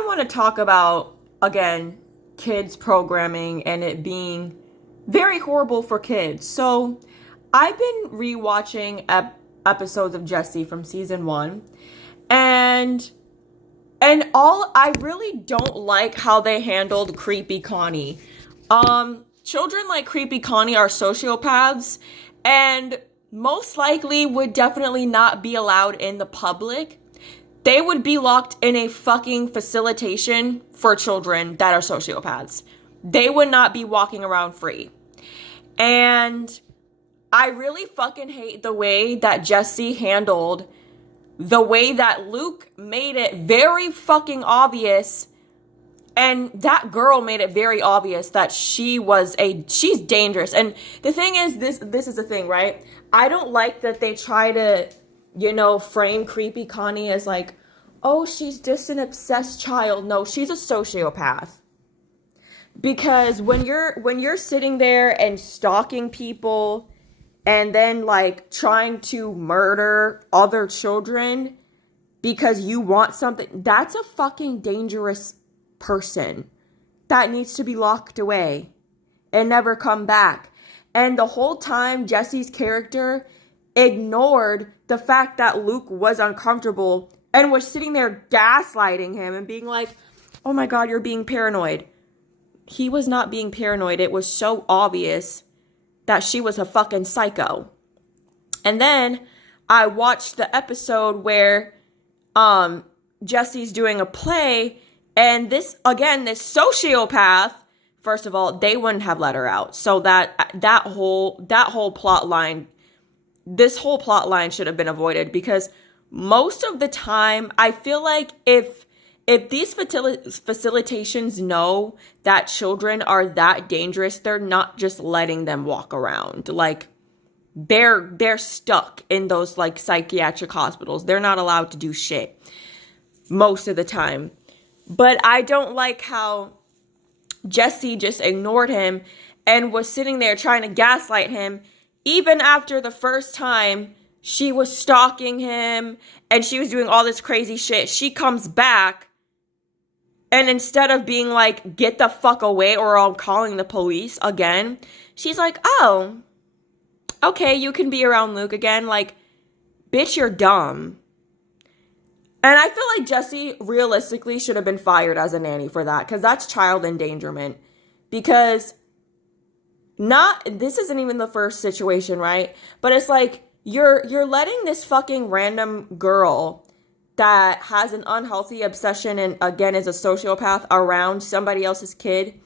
I want to talk about, again, kids programming and it being very horrible for kids. So, I've been rewatching episodes of Jessie from season 1, and I really don't like how they handled creepy Connie. Children like creepy Connie are sociopaths and most likely would definitely not be allowed in the public. They would be locked in a fucking facilitation for children that are sociopaths. They would not be walking around free. And I really fucking hate the way that Jessie handled the way that Luke made it very fucking obvious, and that girl made it very obvious that she's dangerous. And the thing is, this is the thing, right? I don't like that they try to, frame creepy Connie as like, oh, she's just an obsessed child. No, she's a sociopath. Because when you're sitting there and stalking people and then like trying to murder other children because you want something, that's a fucking dangerous person that needs to be locked away and never come back. And the whole time Jesse's character ignored the fact that Luke was uncomfortable and was sitting there gaslighting him and being like, oh my God, you're being paranoid. He was not being paranoid. It was so obvious that she was a fucking psycho. And then I watched the episode where Jesse's doing a play, and this sociopath, first of all, they wouldn't have let her out. So that whole plot line, this whole plot line should have been avoided, because most of the time I feel like if these facilitations know that children are that dangerous, they're not just letting them walk around. Like, they're stuck in those, like, psychiatric hospitals. They're not allowed to do shit most of the time. But I don't like how Jessie just ignored him and was sitting there trying to gaslight him, even after the first time she was stalking him and she was doing all this crazy shit. She comes back, and instead of being like, get the fuck away or I'm calling the police again, she's like, oh, okay, you can be around Luke again. Like, bitch, you're dumb. And I feel like Jessie realistically should have been fired as a nanny for that, because that's child endangerment. Because this isn't even the first situation, right? But it's like, you're letting this fucking random girl that has an unhealthy obsession and, again, is a sociopath around somebody else's kid.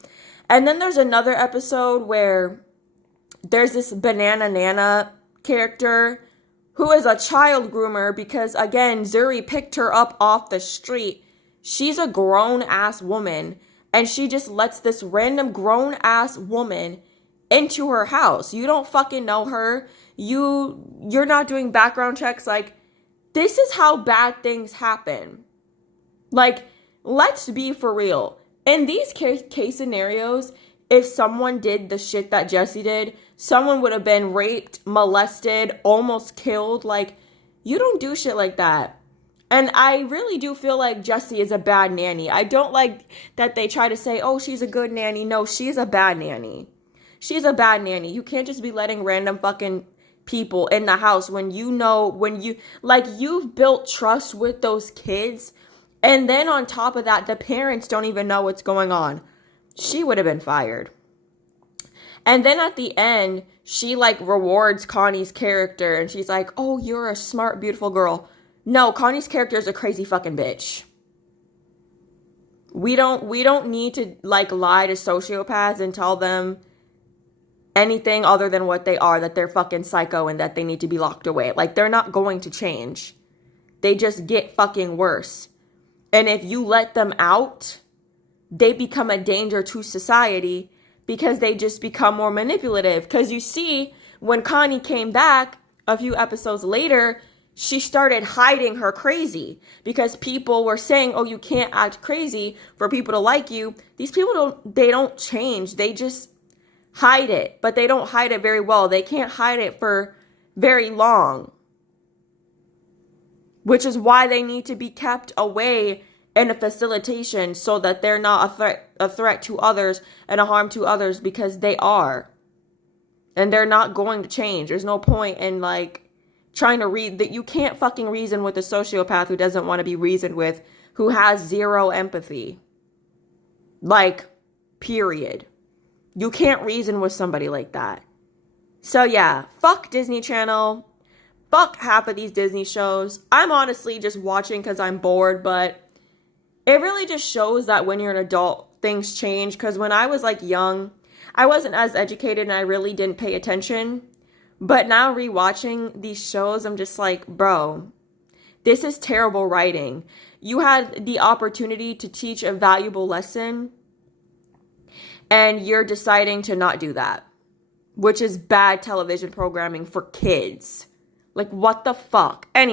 And then there's another episode where there's this banana nana character who is a child groomer because, again, Zuri picked her up off the street. She's a grown-ass woman, and she just lets this random grown-ass woman into her house. You don't fucking know her. You're not doing background checks. Like, this is how bad things happen. Like, let's be for real. In these case scenarios, if someone did the shit that Jessie did, someone would have been raped, molested, almost killed. Like, you don't do shit like that. And I really do feel like Jessie is a bad nanny. I don't like that they try to say, oh, she's a good nanny. No, she's a bad nanny. She's a bad nanny. You can't just be letting random fucking people in the house when you've built trust with those kids, and then on top of that, the parents don't even know what's going on. She would have been fired. And then at the end, she like rewards Connie's character, and she's like, oh, you're a smart, beautiful girl. No, Connie's character is a crazy fucking bitch. We don't need to like lie to sociopaths and tell them anything other than what they are, that they're fucking psycho and that they need to be locked away. Like, they're not going to change. They just get fucking worse. And if you let them out, they become a danger to society because they just become more manipulative. Because you see, when Connie came back a few episodes later, she started hiding her crazy because people were saying, oh, you can't act crazy for people to like you. These people don't change. They just hide it, but they don't hide it very well. They can't hide it for very long, which is why they need to be kept away and a facilitation so that they're not a threat to others and a harm to others, because they are. And they're not going to change. There's no point in like trying to read that. You can't fucking reason with a sociopath who doesn't want to be reasoned with, who has zero empathy. Like, period. You can't reason with somebody like that. So yeah, fuck Disney Channel. Fuck half of these Disney shows. I'm honestly just watching because I'm bored, but it really just shows that when you're an adult, things change. Because when I was like young, I wasn't as educated and I really didn't pay attention. But now rewatching these shows, I'm just like, bro, this is terrible writing. You had the opportunity to teach a valuable lesson and you're deciding to not do that, which is bad television programming for kids. Like, what the fuck? Anyway.